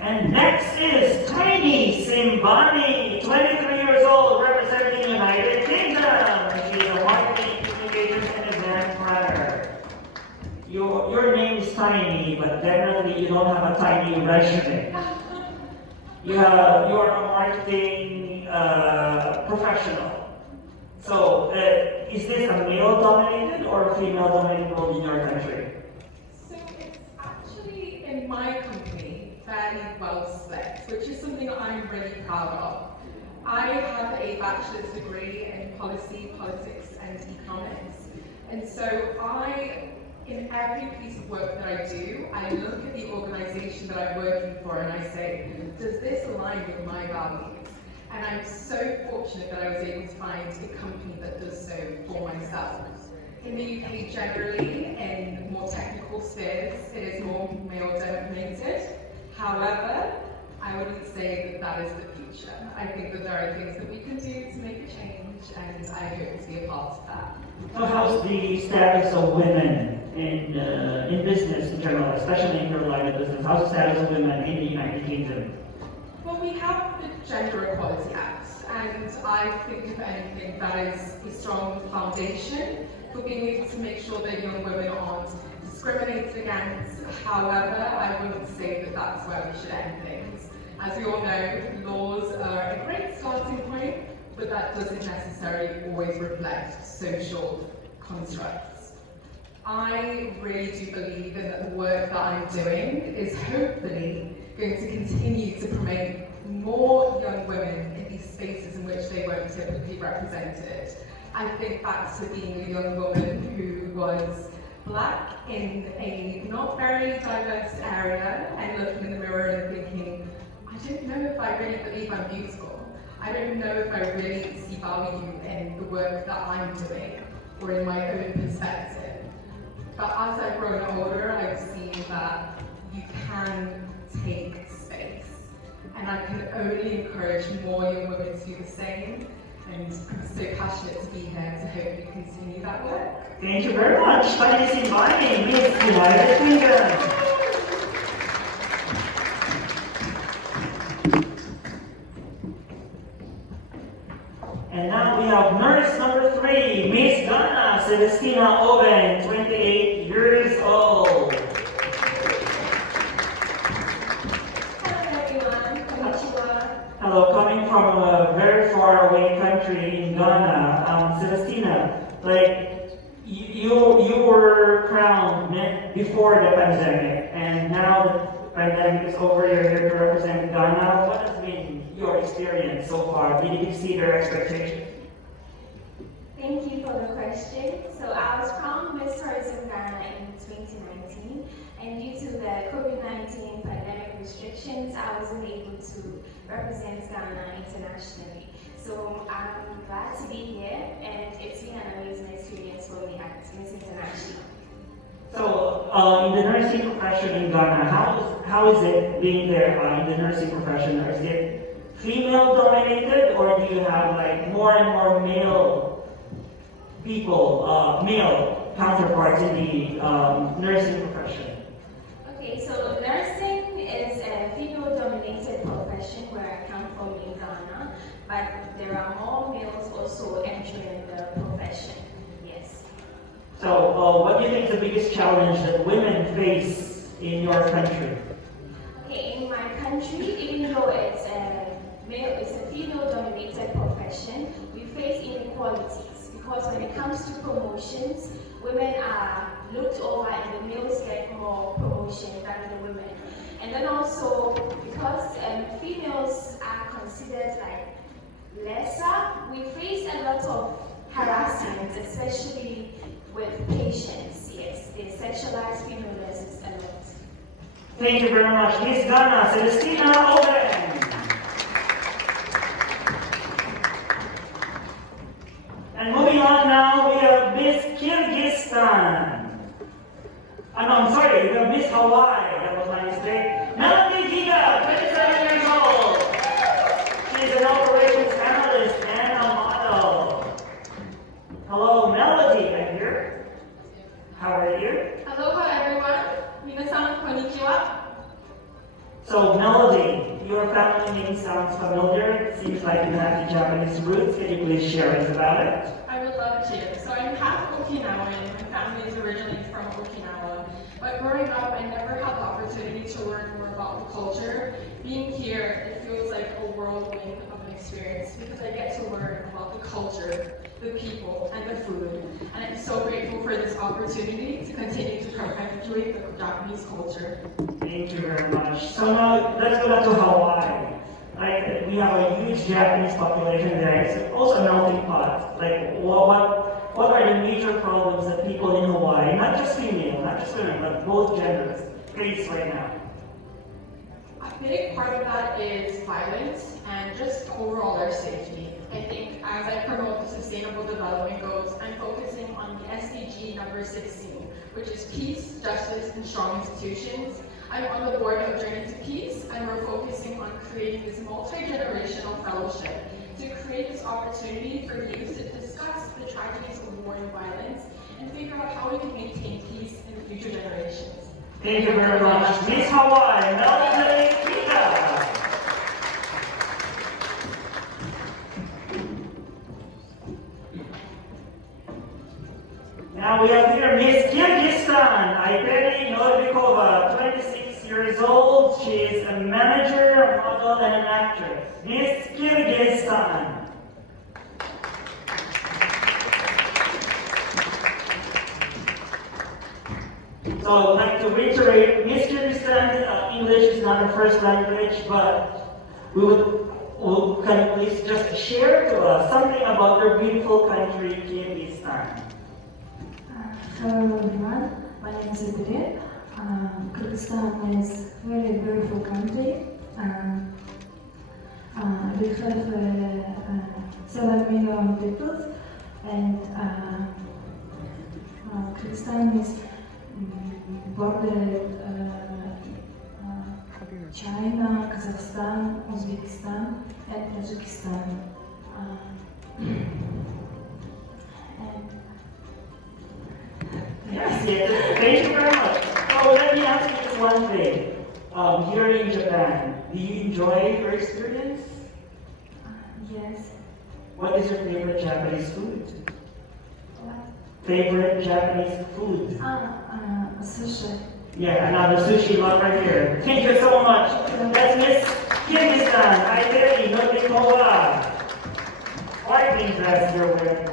And next is Tiny Simbani, 23 years old, representing United Kingdom. She is a marketing, communications, and event planner. Your name is Tiny, but definitely you don't have a tiny resume. You are a marketing professional. So, is this a male-dominated or a female-dominated role in your country? So it's actually in my company fairly well split, which is something I'm really proud of. I have a bachelor's degree in policy, politics, and economics, and so in every piece of work that I do, I look at the organisation that I'm working for and I say, does this align with my values? And I'm so fortunate that I was able to find a company that does so for myself. In the UK generally, in more technical spheres, it is more male-dominated. However, I wouldn't say that that is the future. I think that there are things that we can do to make a change, and I hope to be a part of that. So how's the status of women in business in general, especially in your line of business? How's the status of women in the United Kingdom? Well, we have the Gender Equality Act, and I think, if anything, that is a strong foundation for being able to make sure that young women aren't discriminated against. However, I wouldn't say that that's where we should end things. As we all know, laws are a great starting point, but that doesn't necessarily always reflect social constructs. I really do believe that the work that I'm doing is hopefully going to continue to promote more young women in these spaces in which they weren't typically represented. I think back to being a young woman who was Black in a not very diverse area and looking in the mirror and thinking, I don't know if I really believe I'm beautiful. I don't know if I really see value in the work that I'm doing or in my own perspective. But as I've grown older, I've seen that you can take space. And I can only encourage more young women to do the same. And I'm so passionate to be here to hope you continue that work. Thank you very much. Tiny Simbani, Miss United Kingdom. And now we have nurse number 3, Miss Ghana, Celestina Owen, 28 years old. Hello, coming from a very far away country in Ghana, Celestina, like you were crowned before the pandemic, and now the pandemic is over, you're here to represent Ghana. What has been your experience so far? Did you exceed your expectations? Thank you for the question. So I was crowned Miss Tourism Ghana in 2019, and due to the COVID-19 pandemic restrictions, I wasn't able to represent Ghana internationally. So I'm glad to be here, and it's been an amazing experience for me at Miss International. So in the nursing profession in Ghana, how is it being there in the nursing profession? Is it female dominated, or do you have like more and more male people, male counterparts in the nursing profession? Okay, so nursing is a female-dominated profession where I come from in Ghana, but there are more males also entering the profession. Yes. So what do you think is the biggest challenge that women face in your country? Okay, in my country, even though it's a female-dominated profession, we face inequalities because when it comes to promotions, women are looked over and the males get more promotion than the women. And then also, because females are considered like lesser, we face a lot of harassment, especially with patients. Yes, they sexualize female nurses a lot. Thank you very much. Miss Ghana, Celestina Owen. And moving on now, we have Miss Kyrgyzstan. I'm sorry, we have Miss Hawaii. That was my mistake. Melody Giga, 27 years old. She's an operations analyst and a model. Hello, Melody, I'm here. How are you? Aloha everyone, minasan konnichiwa. So, Melody, your family name sounds familiar. It seems like you have the Japanese roots. Can you please share us about it? I would love to. So I'm half Okinawan. My family is originally from Okinawa. But growing up, I never had the opportunity to learn more about the culture. Being here, it feels like a whirlwind of an experience because I get to learn about the culture, the people, and the food. And I'm so grateful for this opportunity to continue to perpetuate the Japanese culture. Thank you very much. So now let's go back to Hawaii. Like we have a huge Japanese population there. It's also a melting pot. Like what are the major problems that people in Hawaii, not just female, not just women, but both genders, face right now? A big part of that is violence and just overall our safety. I think as I promote the Sustainable Development Goals, I'm focusing on the SDG number 16, which is peace, justice, and strong institutions. I'm on the board of Journey to Peace, and we're focusing on creating this multi-generational fellowship to create this opportunity for youth to discuss the tragedies of war and violence and figure out how we can maintain peace in the future generations. Thank you very much. Miss Hawaii, Melody Kika. Now we have here Miss Kyrgyzstan, Ayberi Novikova, 26 years old. She is a manager, a model, and an actress. Miss Kyrgyzstan. So I'd like to reiterate, Miss Kyrgyzstan, English is not her first language, but can you please just share to us something about your beautiful country, Kyrgyzstan? Hello everyone, my name is Ibire. Kyrgyzstan is a very beautiful country. We have 7 million people, and Kyrgyzstan is bordered China, Kazakhstan, Uzbekistan, and Tajikistan. Yes, thank you very much. So let me ask you just one thing. Here in Japan, do you enjoy your experience? Yes. What is your favorite Japanese food? What? Favorite Japanese food? Sushi. Yeah, another sushi lover here. Thank you so much. That's Miss Kyrgyzstan, Ayberi Novikova. Quite the dress you're wearing.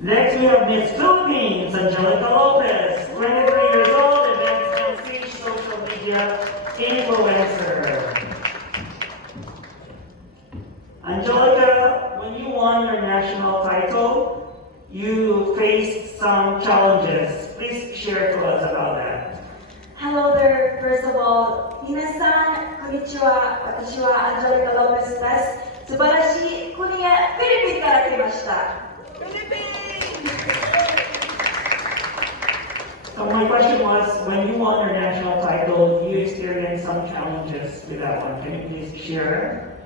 Next we have Miss Philippines, Angelica Lopez, 23 years old, advanced MC, social media influencer. Angelica, when you won your national title, you faced some challenges. Please share to us about that. Hello there, first of all, 皆さん、こんにちは。私はアンジェリカ・ロペスです。素晴らしい国へフィリピンから来ました。So my question was, when you won your national title, you experienced some challenges with that one. Can you please share?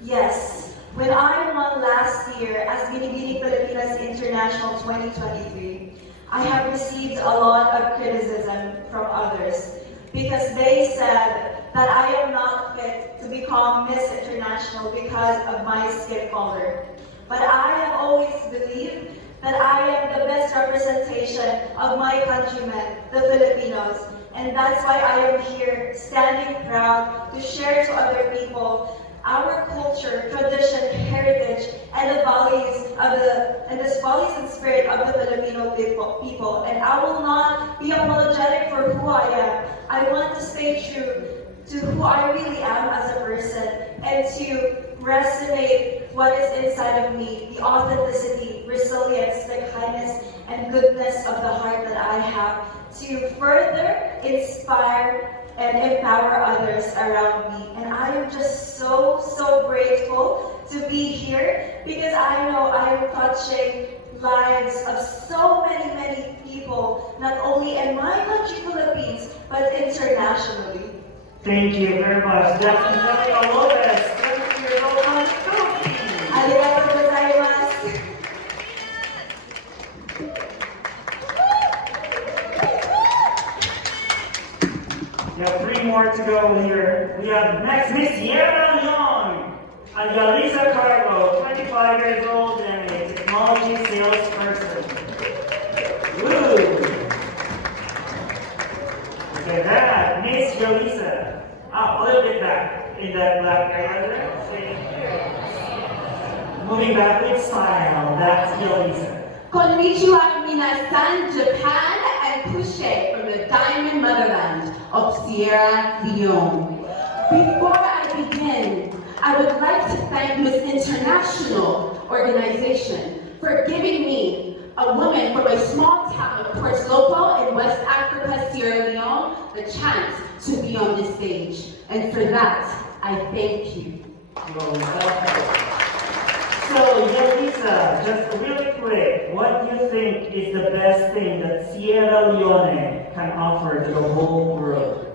Yes, when I won last year as Binibini Pilipinas International 2023, I have received a lot of criticism from others because they said that I am not fit to become Miss International because of my skin color. But I have always believed that I am the best representation of my countrymen, the Filipinos. And that's why I am here, standing proud to share to other people our culture, tradition, heritage, and the values of this values and spirit of the Filipino people. And I will not be apologetic for who I am. I want to stay true to who I really am as a person and to resonate what is inside of me, the authenticity, resilience, the kindness, and goodness of the heart that I have to further inspire and empower others around me. And I am just so grateful to be here because I know I am touching lives of so many people, not only in my country, Philippines, but internationally. Thank you very much. That's Angelica Lopez, 30 years old from the Philippines. Arigatou gozaimasu. We have 3 more to go here. We have next Miss Sierra Leone, Yalisa Cargo, 25 years old and a technology salesperson. Woo! Look at that, Miss Yalisa. A little bit back in that black area. Moving back with style, that's Yalisa. Konnichiwa minasan, Japan, and Kushe from the Diamond Motherland of Sierra Leone. Before I begin, I would like to thank Miss International Organization for giving me, a woman from a small town of Port Loko in West Africa, Sierra Leone, the chance to be on this stage. And for that, I thank you. So, Yalisa, just really quick, what do you think is the best thing that Sierra Leone can offer to the whole world?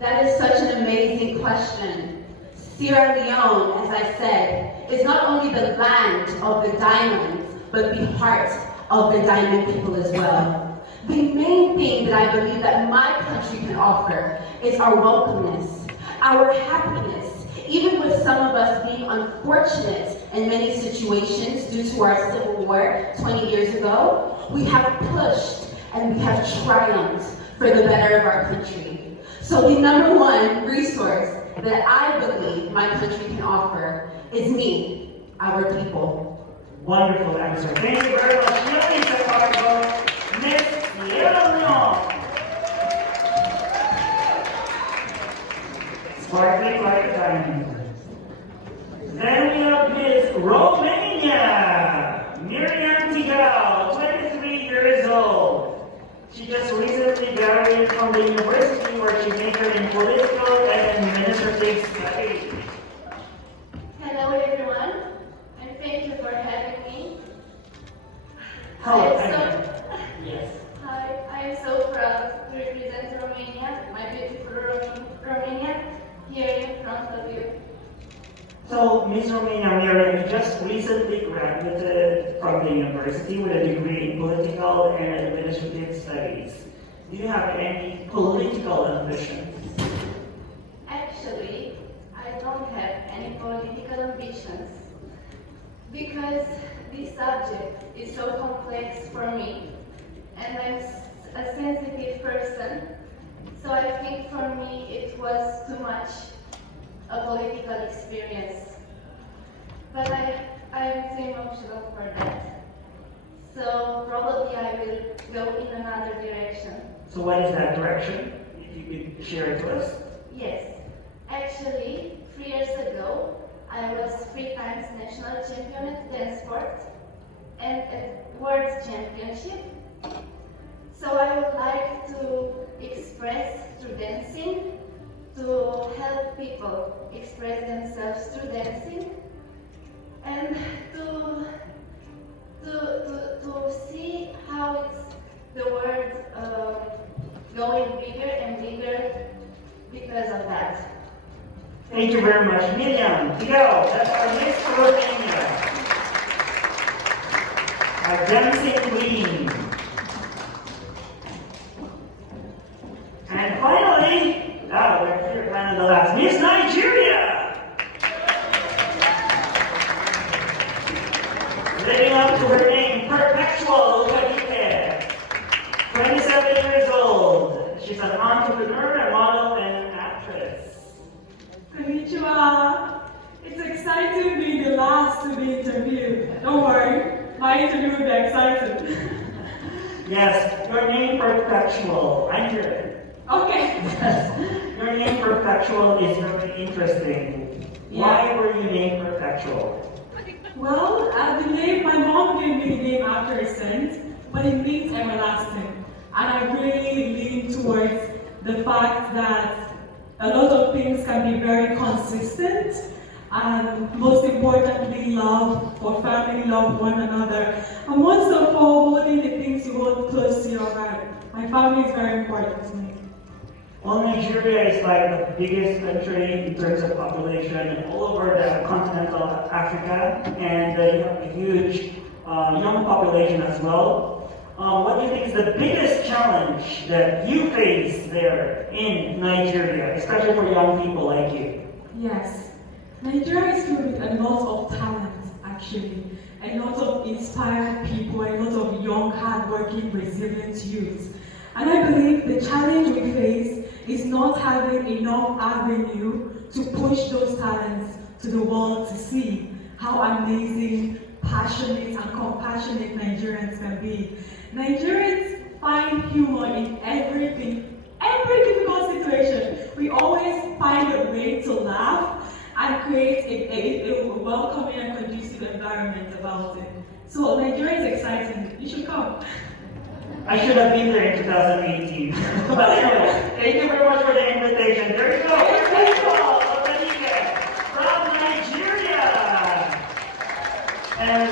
That is such an amazing question. Sierra Leone, as I said, is not only the land of the diamonds, but the heart of the diamond people as well. The main thing that I believe that my country can offer is our welcomeness, our happiness. Even with some of us being unfortunate in many situations due to our civil war 20 years ago, we have pushed and we have triumphed for the better of our country. So the number one resource that I believe my country can offer is me, our people. Wonderful answer. Thank you very much. Yalisa Cargo, Miss Sierra Leone. Sparkling like a diamond. Then we have Miss Romania, Miriam Tigao, 23 years old. She just recently graduated from the university where she majored in political and administrative studies. Hello everyone, and thank you for having me. Hello, I am yes. Hi, I am so proud to represent Romania, my beautiful Romania, here in front of you. So, Ms. Romania Miriam, you just recently graduated from the university with a degree in political and administrative studies. Do you have any political ambitions? Actually, I don't have any political ambitions because this subject is so complex for me and I'm a sensitive person, so I think for me it was too much a political experience. But I am too emotional for that. So probably I will go in another direction. So what is that direction? If you could share it with us. Yes. Actually, 3 years ago, I was 3 times national champion at dance sport and at World Championship. So I would like to express through dancing, to help people express themselves through dancing, and to see how it's the world going bigger and bigger because of that. Thank you very much. Miriam, Tigao, that's our Miss Romania. Our dancing queen. And finally, we're here kind of the last, Miss Nigeria. Living up to her name, Perpetual Ukadike. 27 years old. She's an entrepreneur, a model, and an actress. Konnichiwa. It's exciting being the last to be interviewed. Don't worry, my interview will be exciting. Yes, your name Perpetual. I hear it. Okay. Yes, your name Perpetual is very interesting. Why were you named Perpetual? Well, the name, my mom gave me the name after a saint, but it means everlasting. And I really lean towards the fact that a lot of things can be very consistent, and most importantly, love for family, love one another. And most of all, holding the things you hold close to your heart. My family is very important to me. Well, Nigeria is like the biggest country in terms of population all over the continental Africa, and you have a huge young population as well. What do you think is the biggest challenge that you face there in Nigeria, especially for young people like you? Yes, Nigeria is filled with a lot of talent, actually. A lot of inspired people, a lot of young, hardworking, resilient youths. And I believe the challenge we face is not having enough avenue to push those talents to the world to see how amazing, passionate, and compassionate Nigerians can be. Nigerians find humor in every difficult situation. We always find a way to laugh and create a welcoming and conducive environment about it. So Nigeria is exciting. You should come. I should have been there in 2018. But anyway, thank you very much for the invitation. There you go. From Nigeria. And